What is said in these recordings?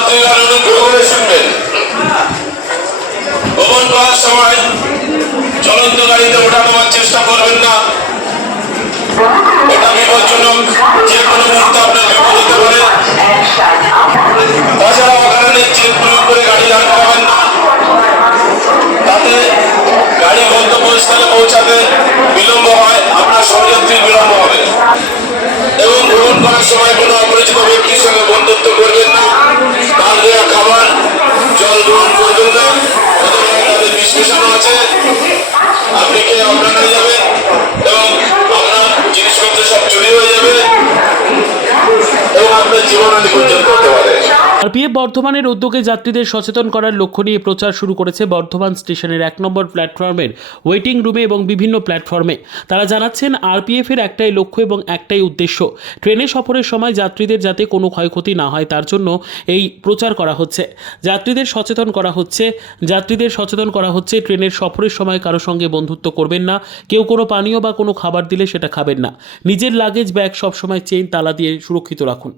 যাত্রীরা অনুগ্রহ করে শুনবেন ভ্রমণ করার সময় চলন্ত গাড়িতে ওঠা নামার চেষ্টা করবেন না তাছাড়া অকারণে চেক করে গাড়ি দাঁড় করাবেন তাতে গাড়ি গন্তব্যস্থলে পৌঁছাতে বিলম্ব হয় আপনার সহযাত্রীর বিলম্ব হবে এবং ভ্রমণ করার সময় আরপিএফ বর্ধমানের উদ্যোগে যাত্রীদের সচেতন করার লক্ষ্য নিয়ে প্রচার শুরু করেছে বর্ধমান স্টেশনের এক নম্বর প্ল্যাটফর্মের ওয়েটিং রুমে এবং বিভিন্ন প্ল্যাটফর্মে। তারা জানাচ্ছেন আরপিএফ এর একটাই লক্ষ্য এবং একটাই উদ্দেশ্য, ট্রেনে সফরের সময় যাত্রীদের যাতে কোনো ক্ষয়ক্ষতি না হয়, তার জন্য এই প্রচার করা হচ্ছে। যাত্রীদের সচেতন করা হচ্ছে, যাত্রীদের সচেতন করা হচ্ছে, ট্রেনের সফরের সময় কারও সঙ্গে বন্ধুত্ব করবেন না, কেউ কোনো পানীয় বা কোনো খাবার দিলে সেটা খাবেন না। নিজের লাগেজ ব্যাগ সবসময় চেইন, তালা দিয়ে সুরক্ষিত রাখুন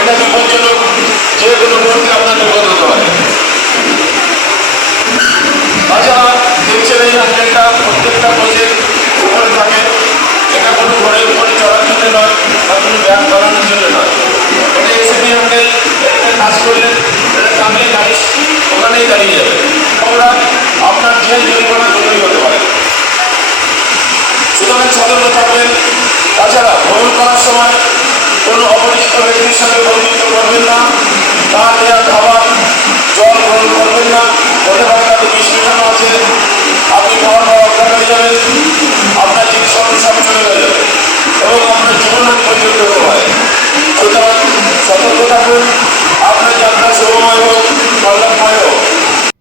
এটা বিপজ্জনক যে কোনো মুহূর্তে আপনার বিপদ হতে পারে তাছাড়া দেখছেন এই হ্যান্ডেলটা প্রত্যেকটা কোচের উপরে থাকে এটা কোনো ঘরের উপরে চড়ার জন্য নয় বা কোনো ব্যাগ ধরানোর জন্য নয় এটা এসএপি হ্যান্ডেল এটা কাজ করলে এটা টানলে গাড়ি দাঁড়িয়ে যাবে। আমরা আপনার যে জরিমানা তৈরি হতে পারে। সুতরাং সতর্ক থাকবেন। তাছাড়া ভ্রমণ করার সময় কোনো অপরিচিত ব্যক্তির সঙ্গে বন্ধুত্ব করবেন না। তার দেওয়া খাবার, জল গ্রহণ করবেন না। হতে পারে তাতে বিষ আছে। আপনি খাওয়ার পর অজ্ঞান হয়ে যাবেন। আপনার জিনিসপত্র সব চলে যাবে। এবং আপনার জীবনহানি পর্যন্ত হতে পারে। সুতরাং সতর্ক থাকুন